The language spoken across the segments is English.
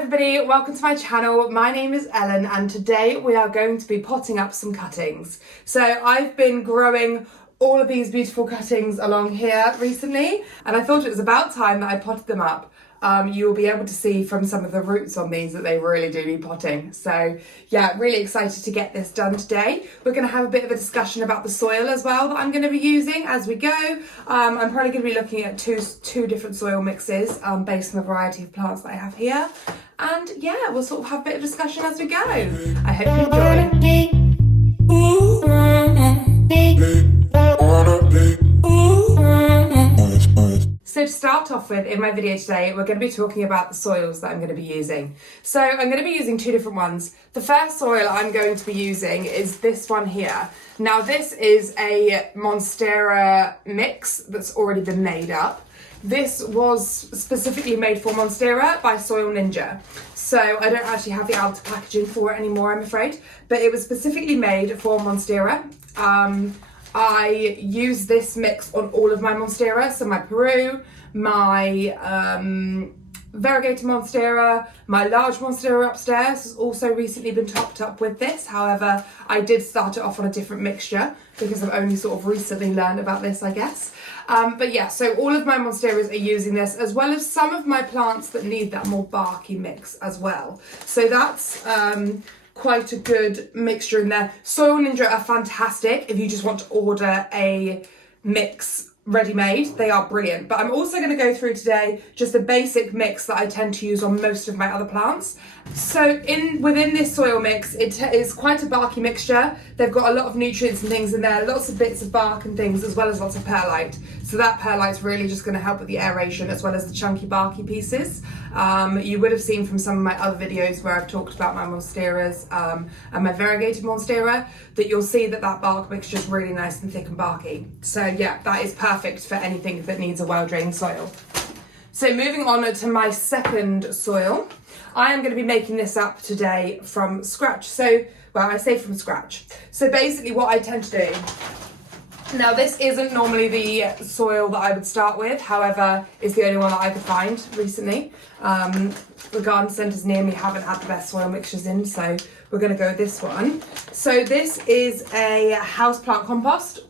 everybody, welcome to my channel. My name is Ellen and today we are going to be potting up some cuttings. So I've been growing all of these beautiful cuttings along here recently and I thought it was about time that I potted them up. You'll be able to see from some of the roots on these that they really do need potting. So yeah, really excited to get this done today. We're going to have a bit of a discussion about the soil as well that I'm going to be using as we go. I'm probably going to be looking at two different soil mixes based on the variety of plants that I have here. And yeah, we'll sort of have a bit of discussion as we go. I hope you enjoy. So to start off with, in my video today, we're going to be talking about the soils that I'm going to be using. So I'm going to be using two different ones. The first soil I'm going to be using is this one here. Now this is a monstera mix that's already been made up. This was specifically made for monstera by Soil Ninja. So I don't actually have the outer packaging for it anymore, I'm afraid, but it was specifically made for monstera. I use this mix on all of my monstera, so my Peru, my variegated monstera, my large monstera upstairs has also recently been topped up with this. However, I did start it off on a different mixture because I've only sort of recently learned about this, I guess. But yeah, so all of my monsteras are using this, as well as some of my plants that need that more barky mix as well. So that's quite a good mixture in there. Soil Ninja are fantastic if you just want to order a mix ready-made. They are brilliant. But I'm also going to go through today just the basic mix that I tend to use on most of my other plants. So within this soil mix, it is quite a barky mixture. They've got a lot of nutrients and things in there, lots of bits of bark and things, as well as lots of perlite. So that perlite's really just going to help with the aeration as well as the chunky barky pieces. You would have seen from some of my other videos where I've talked about my monsteras and my variegated monstera that you'll see that bark mixture is really nice and thick and barky. So yeah, that is perfect for anything that needs a well-drained soil. So moving on to my second soil, I am going to be making this up today from scratch. So, well, I say from scratch. So basically what I tend to do, now this isn't normally the soil that I would start with, however, it's the only one that I could find recently. The garden centres near me haven't had the best soil mixtures in, so we're going to go with this one. So this is a houseplant compost.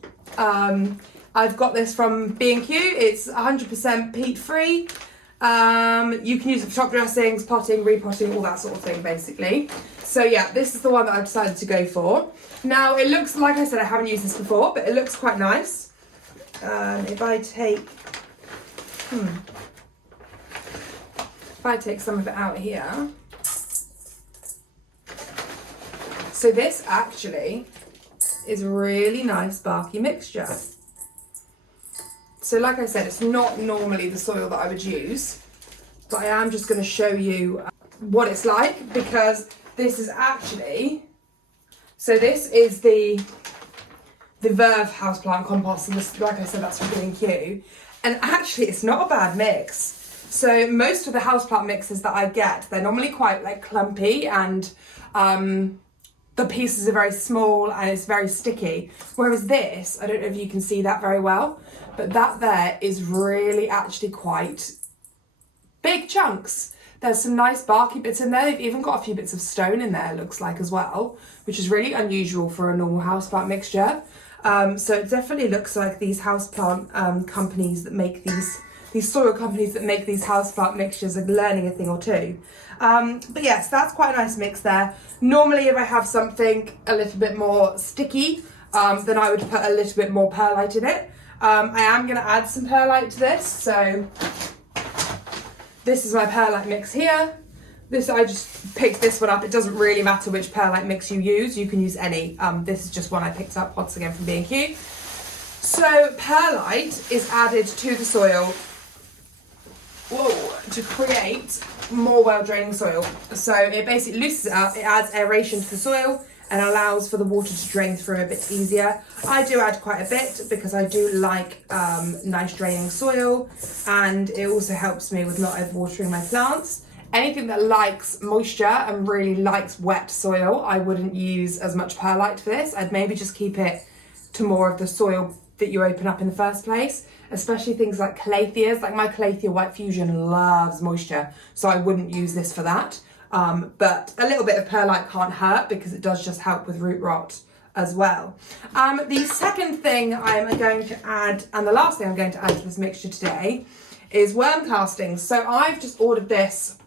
I've got this from B&Q. It's 100% peat free. You can use it for top dressings, potting, repotting, all that sort of thing basically. So yeah, this is the one that I've decided to go for. Now it looks, like I said, I haven't used this before, but it looks quite nice. If I take some of it out here. So this actually is a really nice barky mixture. So like I said, it's not normally the soil that I would use, but I am just going to show you what it's like, because this is actually, so this is the Verve houseplant compost, and this, like I said, that's from B&Q, and actually it's not a bad mix. So most of the houseplant mixes that I get, they're normally quite like clumpy and the pieces are very small and it's very sticky. Whereas this, I don't know if you can see that very well, but that there is really actually quite big chunks. There's some nice barky bits in there. They've even got a few bits of stone in there, looks like, as well, which is really unusual for a normal houseplant mixture. So it definitely looks like these houseplant companies that make these soil companies that make these houseplant mixtures are learning a thing or two. But yes, that's quite a nice mix there. Normally if I have something a little bit more sticky, then I would put a little bit more perlite in it. I am going to add some perlite to this, so this is my perlite mix here. I just picked this one up. It doesn't really matter which perlite mix you use. You can use any. This is just one I picked up once again from B&Q. So perlite is added to the soil to create more well-draining soil. So it basically loosens it up, it adds aeration to the soil and allows for the water to drain through a bit easier. I do add quite a bit because I do like nice draining soil, and it also helps me with not overwatering my plants. Anything that likes moisture and really likes wet soil, I wouldn't use as much perlite for this. I'd maybe just keep it to more of the soil that you open up in the first place, especially things like calatheas. Like my calathea white fusion loves moisture, so I wouldn't use this for that. But a little bit of perlite can't hurt because it does just help with root rot as well. The second thing I'm going to add, and the last thing I'm going to add to this mixture today, is worm castings. So I've just ordered this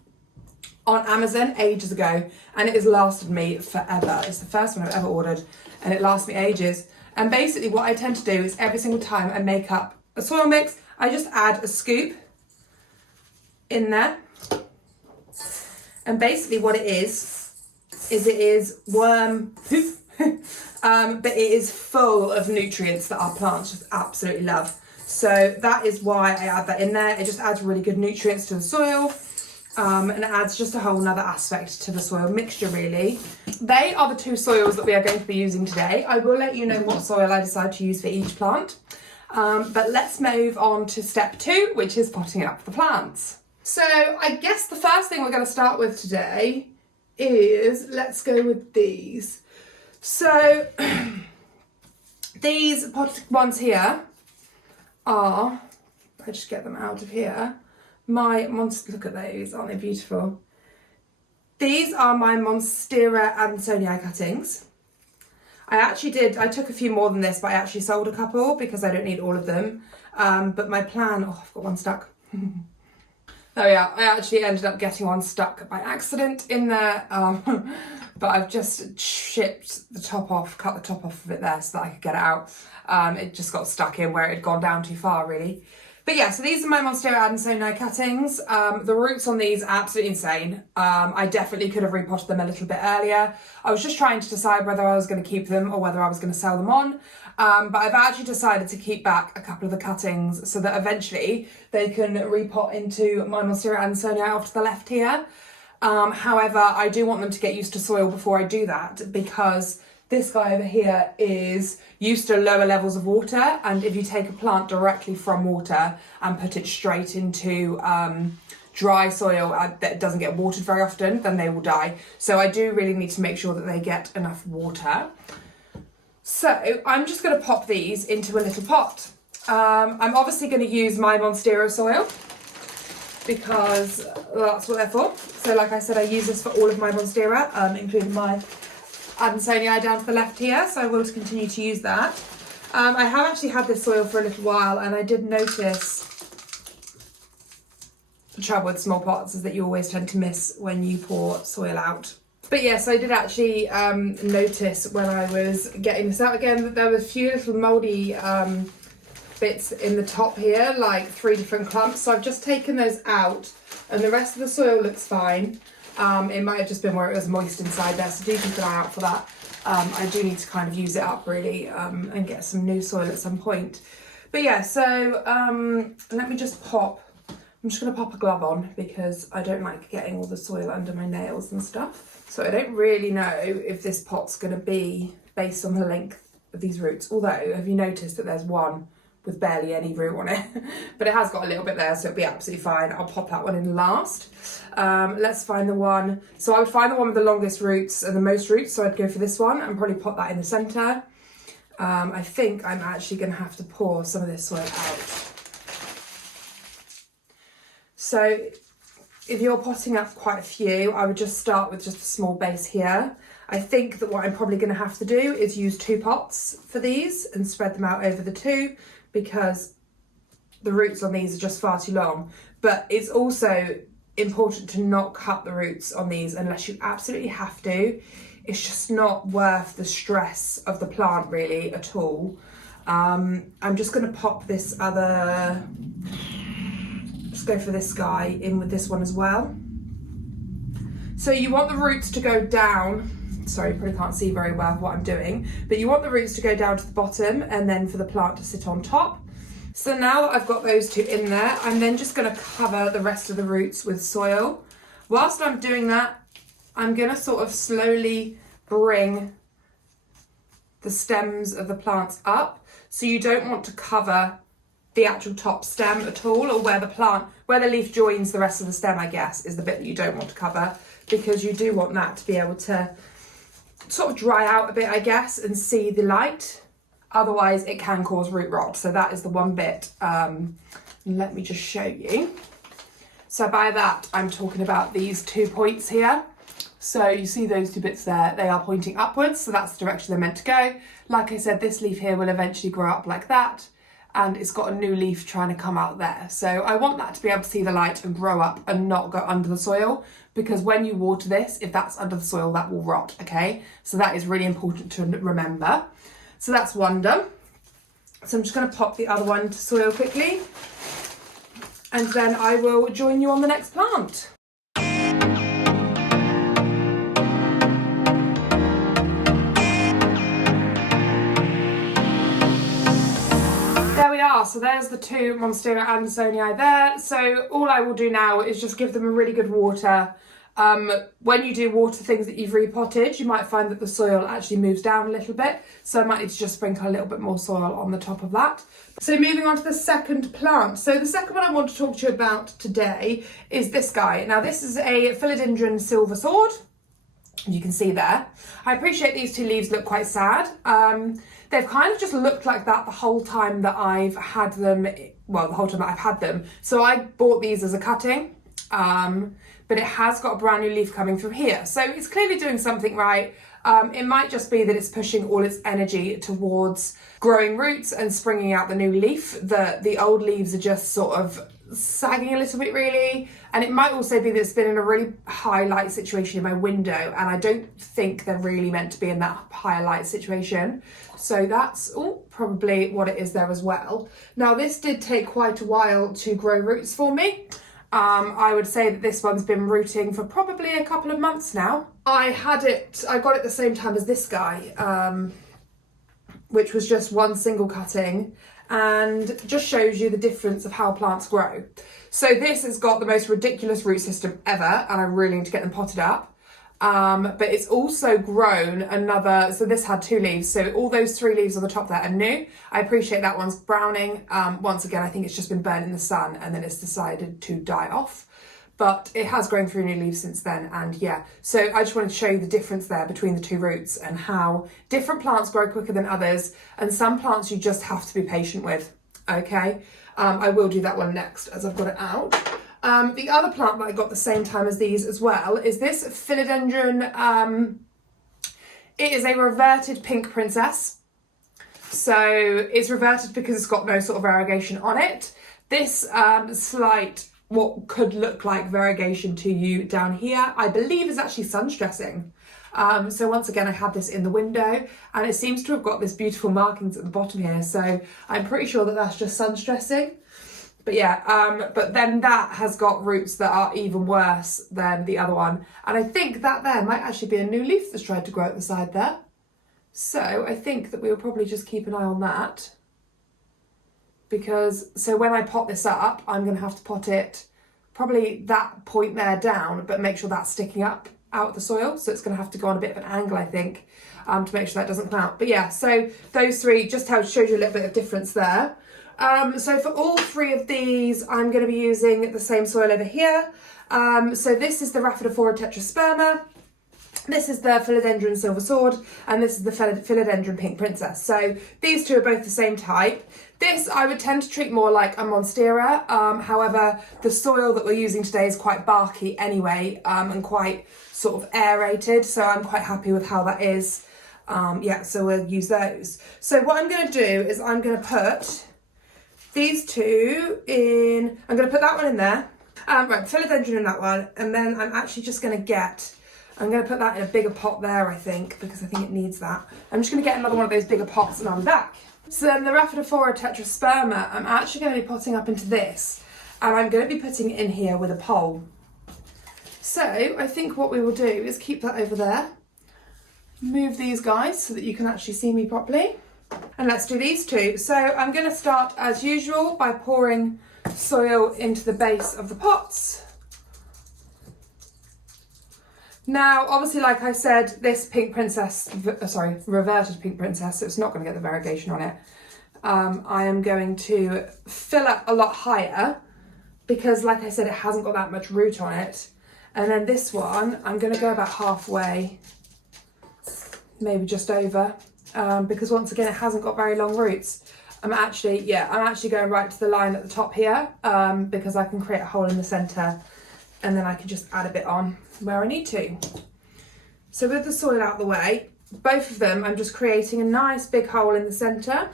on Amazon ages ago, and it has lasted me forever. It's the first one I've ever ordered, and it lasts me ages. And basically what I tend to do is every single time I make up a soil mix, I just add a scoop in there. And basically what it is it is worm poop, but it is full of nutrients that our plants just absolutely love. So that is why I add that in there. It just adds really good nutrients to the soil, and it adds just a whole nother aspect to the soil mixture really. They are the two soils that we are going to be using today. I will let you know what soil I decide to use for each plant. But let's move on to step 2, which is potting up the plants. So I guess the first thing we're going to start with today is, let's go with these. So these potted ones here are, I just get them out of here, my look at those, aren't they beautiful? These are my monstera Ansonii cuttings. I took a few more than this, but I actually sold a couple because I don't need all of them. But my plan, oh, I've got one stuck. Oh yeah, I actually ended up getting one stuck by accident in there, but I've just chipped the top off, cut the top off of it there so that I could get it out. It just got stuck in where it had gone down too far really. But yeah, so these are my monstera Ansonii cuttings. The roots on these are absolutely insane. I definitely could have repotted them a little bit earlier. I was just trying to decide whether I was going to keep them or whether I was going to sell them on. But I've actually decided to keep back a couple of the cuttings so that eventually they can repot into my monstera Ansonii off to the left here. However, I do want them to get used to soil before I do that, because this guy over here is used to lower levels of water, and if you take a plant directly from water and put it straight into dry soil that doesn't get watered very often, then they will die. So I do really need to make sure that they get enough water. So I'm just going to pop these into a little pot. I'm obviously going to use my monstera soil because that's what they're for. So like I said, I use this for all of my monstera, including my Ansonii down to the left here, so I will continue to use that. I have actually had this soil for a little while, and I did notice the trouble with small pots is that you always tend to miss when you pour soil out. But yes, I did actually notice when I was getting this out again that there were a few little mouldy bits in the top here, like 3 different clumps. So I've just taken those out, and the rest of the soil looks fine. It might have just been where it was moist inside there, so do keep an eye out for that. I do need to kind of use it up really and get some new soil at some point. But yeah, so let me just pop, I'm just going to pop a glove on because I don't like getting all the soil under my nails and stuff. So I don't really know if this pot's going to be based on the length of these roots, although have you noticed that there's one with barely any root on it? But it has got a little bit there, so it'll be absolutely fine. I'll pop that one in last. Let's find the one. So I would find the one with the longest roots and the most roots, so I'd go for this one and probably pop that in the centre. I think I'm actually going to have to pour some of this soil out. So if you're potting up quite a few, I would just start with just a small base here. I think that what I'm probably going to have to do is use 2 pots for these and spread them out over the 2, because the roots on these are just far too long. But it's also important to not cut the roots on these unless you absolutely have to. It's just not worth the stress of the plant really at all. I'm just going to pop this other, let's go for this guy in with this one as well. So you want the roots to go down. Sorry, you probably can't see very well what I'm doing, but you want the roots to go down to the bottom and then for the plant to sit on top. So now that I've got those 2 in there, I'm then just going to cover the rest of the roots with soil. Whilst I'm doing that, I'm going to sort of slowly bring the stems of the plants up. So you don't want to cover the actual top stem at all, or where the leaf joins the rest of the stem, I guess, is the bit that you don't want to cover, because you do want that to be able to sort of dry out a bit, I guess, and see the light. Otherwise, it can cause root rot. So that is the one bit. Let me just show you. So by that, I'm talking about these 2 points here. So you see those 2 bits there, they are pointing upwards, so that's the direction they're meant to go. Like I said, this leaf here will eventually grow up like that, and it's got a new leaf trying to come out there. So I want that to be able to see the light and grow up and not go under the soil, because when you water this, if that's under the soil, that will rot, okay? So that is really important to remember. So that's one done. So I'm just gonna pop the other one to soil quickly, and then I will join you on the next plant. There we are, so there's the 2 monstera andersonii there. So all I will do now is just give them a really good water. When you do water things that you've repotted, you might find that the soil actually moves down a little bit. So I might need to just sprinkle a little bit more soil on the top of that. So moving on to the second plant. So the second one I want to talk to you about today is this guy. Now this is a philodendron silver sword. You can see there. I appreciate these 2 leaves look quite sad. They've kind of just looked like that the whole time that I've had them, well, the whole time that I've had them. So I bought these as a cutting, but it has got a brand new leaf coming from here. So it's clearly doing something right. It might just be that it's pushing all its energy towards growing roots and springing out the new leaf. The old leaves are just sort of sagging a little bit really, and it might also be that it's been in a really high light situation in my window, and I don't think they're really meant to be in that high light situation. So that's probably what it is there as well. Now this did take quite a while to grow roots for me. I would say that this one's been rooting for probably a couple of months now. I got it at the same time as this guy, which was just one single cutting, and just shows you the difference of how plants grow. So this has got the most ridiculous root system ever, and I really need to get them potted up. But it's also grown another, so this had 2 leaves, so all those 3 leaves on the top there are new. I appreciate that one's browning. Once again, I think it's just been burnt in the sun and then it's decided to die off. But it has grown 3 new leaves since then, and yeah. So I just wanted to show you the difference there between the 2 roots and how different plants grow quicker than others, and some plants you just have to be patient with, okay? I will do that one next as I've got it out. The other plant that I got the same time as these as well is this philodendron. It is a reverted pink princess. So it's reverted because it's got no sort of variegation on it. This slight, what could look like variegation to you down here, I believe is actually sun stressing. So once again, I had this in the window, and it seems to have got this beautiful markings at the bottom here. So I'm pretty sure that that's just sun stressing. But yeah, but then that has got roots that are even worse than the other one. And I think that there might actually be a new leaf that's tried to grow at the side there. So I think that we'll probably just keep an eye on that. Because, so when I pot this up, I'm going to have to pot it probably that point there down, but make sure that's sticking up out of the soil. So it's going to have to go on a bit of an angle, I think, to make sure that doesn't come out. But yeah, so those 3 just showed you a little bit of difference there. So for all 3 of these, I'm going to be using the same soil over here. So this is the Rhaphidophora tetrasperma, this is the philodendron silver sword, and this is the philodendron pink princess. So these 2 are both the same type. This I would tend to treat more like a monstera. However, the soil that we're using today is quite barky anyway, and quite sort of aerated. So I'm quite happy with how that is. Yeah, so we'll use those. So what I'm going to do is I'm going to put these 2 in, I'm going to put that one in there, right, philodendron in that one, and then I'm actually just going to I'm going to put that in a bigger pot there, I think, because I think it needs that. I'm just going to get another one of those bigger pots and I'll be back. So then the Rhaphidophora tetrasperma, I'm actually going to be potting up into this, and I'm going to be putting it in here with a pole. So I think what we will do is keep that over there, move these guys so that you can actually see me properly. And let's do these 2. So I'm going to start as usual by pouring soil into the base of the pots. Now, obviously, like I said, this pink princess, reverted pink princess, so it's not going to get the variegation on it. I am going to fill up a lot higher because, like I said, it hasn't got that much root on it. And then this one, I'm going to go about halfway, maybe just over, because once again, it hasn't got very long roots. I'm actually going right to the line at the top here, because I can create a hole in the centre, and then I can just add a bit on where I need to. So with the soil out the way, both of them, I'm just creating a nice big hole in the centre.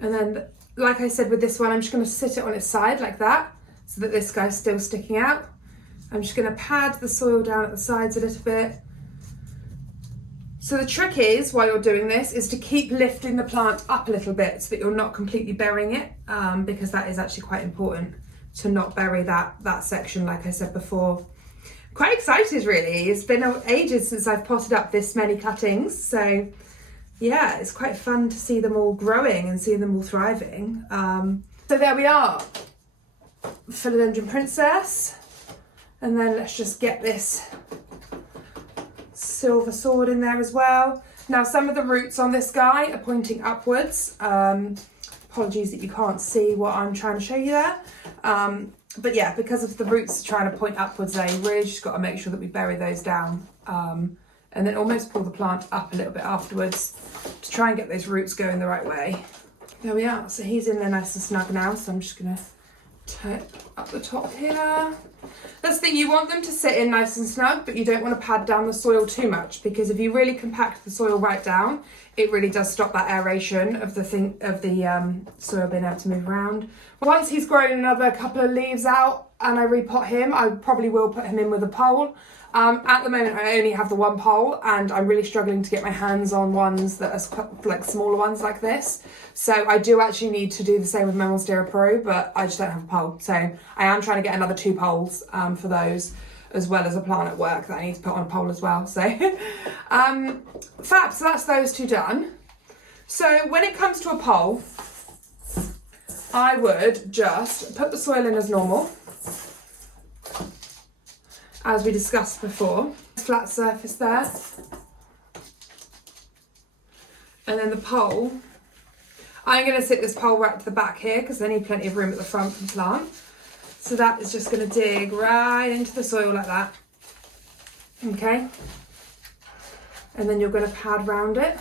And then, like I said with this one, I'm just going to sit it on its side like that, so that this guy's still sticking out. I'm just going to pad the soil down at the sides a little bit. So the trick is, while you're doing this, is to keep lifting the plant up a little bit so that you're not completely burying it, because that is actually quite important to not bury that section, like I said before. Quite excited really. It's been ages since I've potted up this many cuttings, so yeah, it's quite fun to see them all growing and see them all thriving. So there we are, Philodendron Princess, and then let's just get this silver sword in there as well. Now some of the roots on this guy are pointing upwards. Apologies that you can't see what I'm trying to show you there. But yeah, because of the roots trying to point upwards, they really just got to make sure that we bury those down, and then almost pull the plant up a little bit afterwards to try and get those roots going the right way. There we are. So he's in there nice and snug now. So I'm just going to tip up the top here. That's the thing, you want them to sit in nice and snug, but you don't want to pad down the soil too much, because if you really compact the soil right down, it really does stop that aeration of the soil being able to move around. Once he's grown another couple of leaves out and I repot him, I probably will put him in with a pole. At the moment I only have the one pole, and I'm really struggling to get my hands on ones that are like smaller ones like this. So I do actually need to do the same with my Monstera Pro, but I just don't have a pole. So I am trying to get another 2 poles for those, as well as a plant at work that I need to put on a pole as well. So fab, so that's those 2 done. So when it comes to a pole, I would just put the soil in as normal, as we discussed before. Flat surface there. And then the pole, I'm going to sit this pole right to the back here because I need plenty of room at the front for the plant. So that is just going to dig right into the soil like that. Okay. And then you're going to pad round it.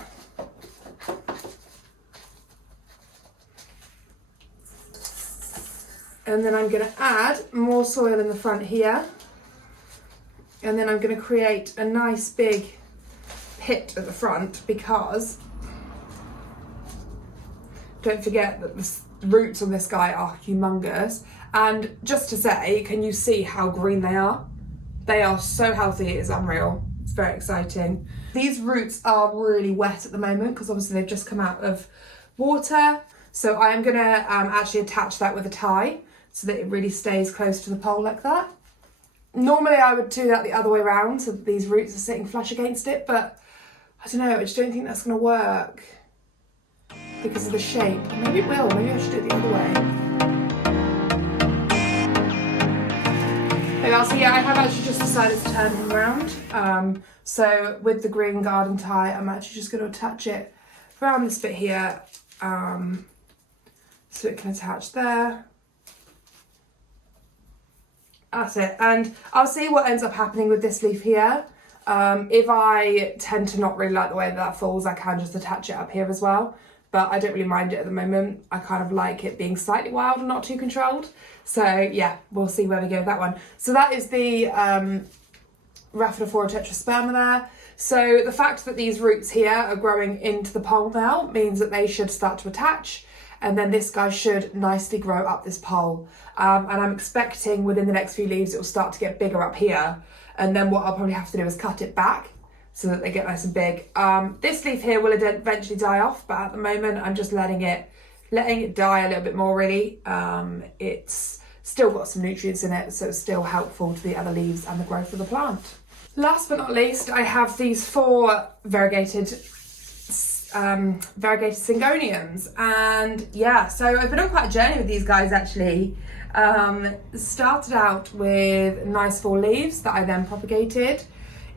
And then I'm going to add more soil in the front here. And then I'm going to create a nice big pit at the front, because don't forget that the roots on this guy are humongous. And just to say, can you see how green they are? They are so healthy, it's unreal. It's very exciting. These roots are really wet at the moment because obviously they've just come out of water. So I am going to actually attach that with a tie so that it really stays close to the pole like that. Normally I would do that the other way around so that these roots are sitting flush against it, but I don't know, I just don't think that's going to work because of the shape. Maybe it will, maybe I should do it the other way. So yeah, I have actually just decided to turn him around. So with the green garden tie, I'm actually just going to attach it around this bit here, so it can attach there. That's it, and I'll see what ends up happening with this leaf here. If I tend to not really like the way that falls, I can just attach it up here as well, but I don't really mind it at the moment. I kind of like it being slightly wild and not too controlled. So yeah, we'll see where we go with that one. So that is the Rhaphidophora tetrasperma there. So the fact that these roots here are growing into the pole now means that they should start to attach, and then this guy should nicely grow up this pole. And I'm expecting within the next few leaves it will start to get bigger up here, and then what I'll probably have to do is cut it back so that they get nice and big. This leaf here will eventually die off, but at the moment I'm just letting it die a little bit more really. It's still got some nutrients in it, so it's still helpful to the other leaves and the growth of the plant. Last but not least, I have these 4 variegated syngoniums, and yeah, so I've been on quite a journey with these guys actually. Started out with nice 4 leaves that I then propagated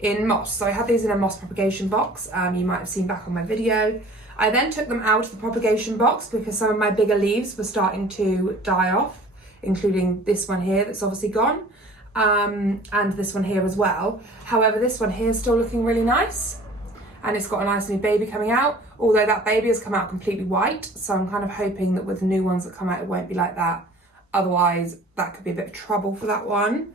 in moss. So I had these in a moss propagation box, you might have seen back on my video. I then took them out of the propagation box because some of my bigger leaves were starting to die off, including this one here that's obviously gone, and this one here as well. However, this one here is still looking really nice. and it's got a nice new baby coming out, although that baby has come out completely white, so I'm kind of hoping that with the new ones that come out it won't be like that. Otherwise that could be a bit of trouble for that one.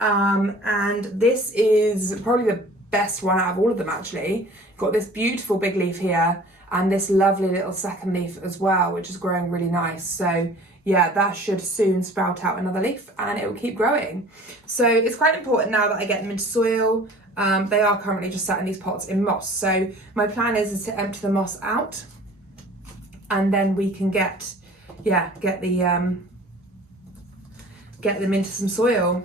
And this is probably the best one out of all of them actually. Got this beautiful big leaf here and this lovely little second leaf as well, which is growing really nice. So yeah, that should soon sprout out another leaf and it will keep growing. So it's quite important now that I get them into soil. They are currently just sat in these pots in moss. So my plan is to empty the moss out and then we can get them into some soil.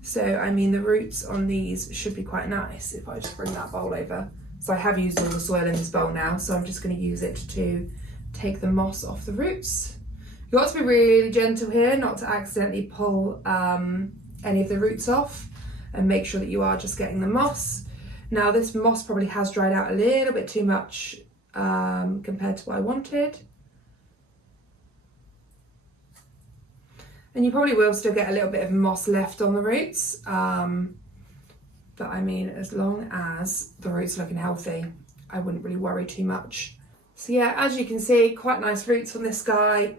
So, I mean, the roots on these should be quite nice if I just bring that bowl over. So I have used all the soil in this bowl now, so I'm just going to use it to take the moss off the roots. You've got to be really gentle here, not to accidentally pull any of the roots off, and make sure that you are just getting the moss. Now, this moss probably has dried out a little bit too much compared to what I wanted. And you probably will still get a little bit of moss left on the roots. But I mean, as long as the roots are looking healthy, I wouldn't really worry too much. So yeah, as you can see, quite nice roots on this guy.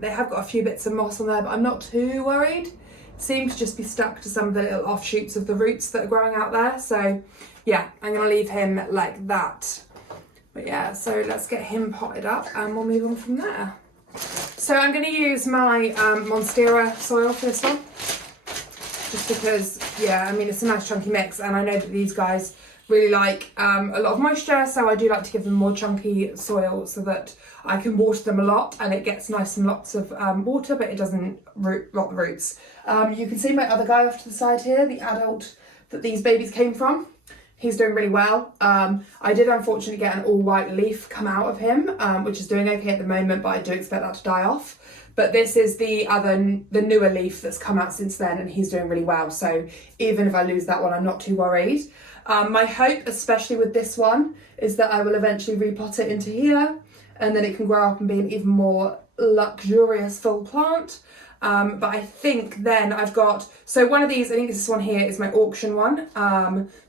They have got a few bits of moss on there, but I'm not too worried. It seems to just be stuck to some of the little offshoots of the roots that are growing out there. So yeah, I'm gonna leave him like that. But yeah, so let's get him potted up and we'll move on from there. So I'm going to use my monstera soil for this one, just because, yeah, I mean, it's a nice chunky mix and I know that these guys really like a lot of moisture, so I do like to give them more chunky soil so that I can water them a lot and it gets nice and lots of water, but it doesn't rot the roots. You can see my other guy off to the side here, the adult that these babies came from. He's doing really well. I did unfortunately get an all white leaf come out of him, which is doing okay at the moment, but I do expect that to die off. But this is the newer leaf that's come out since then, and he's doing really well. So even if I lose that one, I'm not too worried. My hope, especially with this one, is that I will eventually repot it into here, and then it can grow up and be an even more luxurious full plant. But I think then I've got, so one of these, I think this one here is my auction one.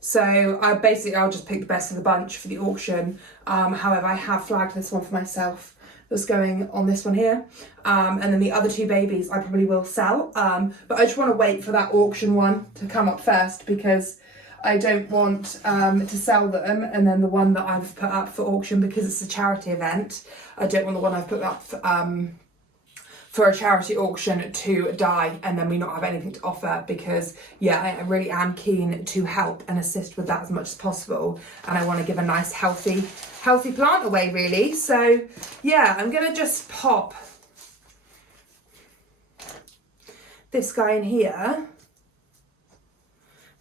So I'll just pick the best of the bunch for the auction. However, I have flagged this one for myself that's going on this one here. And then the other two babies I probably will sell. But I just want to wait for that auction one to come up first because I don't want to sell them. And then the one that I've put up for auction, because it's a charity event, I don't want the one I've put up for a charity auction to die and then we not have anything to offer, because yeah, I really am keen to help and assist with that as much as possible, and I want to give a nice healthy plant away really. So yeah, I'm gonna just pop this guy in here.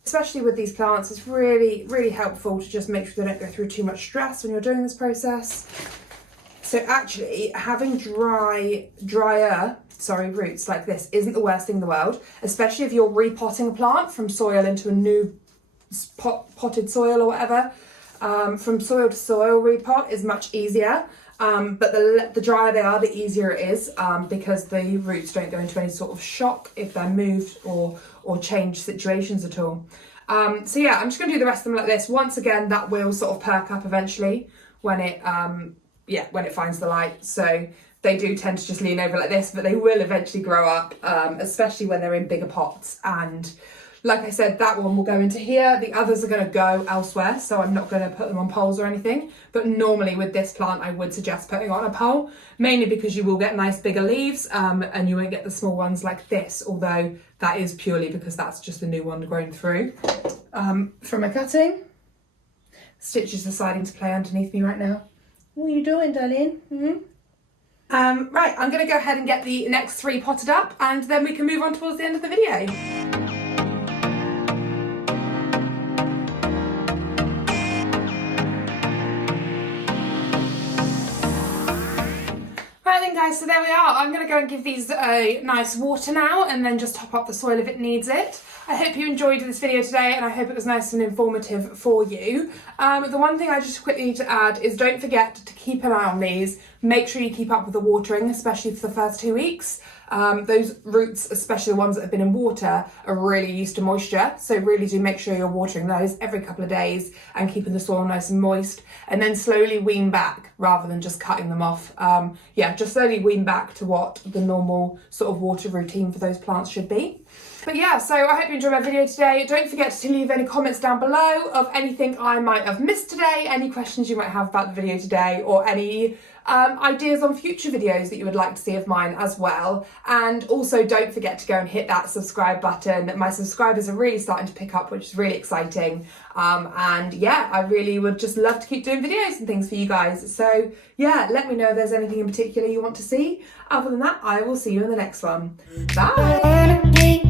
Especially with these plants, it's really helpful to just make sure they don't go through too much stress when you're doing this process. So actually, having drier roots like this isn't the worst thing in the world, especially if you're repotting a plant from soil into a new potted soil or whatever. From soil to soil repot is much easier, but the drier they are, the easier it is, because the roots don't go into any sort of shock if they're moved or change situations at all. So yeah, I'm just going to do the rest of them like this. Once again, that will sort of perk up eventually when it finds the light. So they do tend to just lean over like this, but they will eventually grow up, especially when they're in bigger pots. And like I said, that one will go into here. The others are going to go elsewhere, so I'm not going to put them on poles or anything. But normally with this plant, I would suggest putting on a pole, mainly because you will get nice bigger leaves, and you won't get the small ones like this, although that is purely because that's just the new one grown through. From my cutting, Stitch is deciding to play underneath me right now. What are you doing, darling? Right, I'm going to go ahead and get the next 3 potted up, and then we can move on towards the end of the video. Right then guys, so there we are. I'm going to go and give these a nice water now and then just top up the soil if it needs it. I hope you enjoyed this video today and I hope it was nice and informative for you. The one thing I just quickly need to add is don't forget to keep an eye on these. Make sure you keep up with the watering, especially for the first 2 weeks. Those roots, especially the ones that have been in water, are really used to moisture. So really do make sure you're watering those every couple of days and keeping the soil nice and moist, and then slowly wean back rather than just cutting them off. Yeah, just slowly wean back to what the normal sort of water routine for those plants should be. But yeah, so I hope you enjoyed my video today. Don't forget to leave any comments down below of anything I might have missed today, any questions you might have about the video today, or any ideas on future videos that you would like to see of mine as well. And also don't forget to go and hit that subscribe button. My subscribers are really starting to pick up, which is really exciting. And yeah, I really would just love to keep doing videos and things for you guys. So yeah, let me know if there's anything in particular you want to see. Other than that, I will see you in the next one. Bye!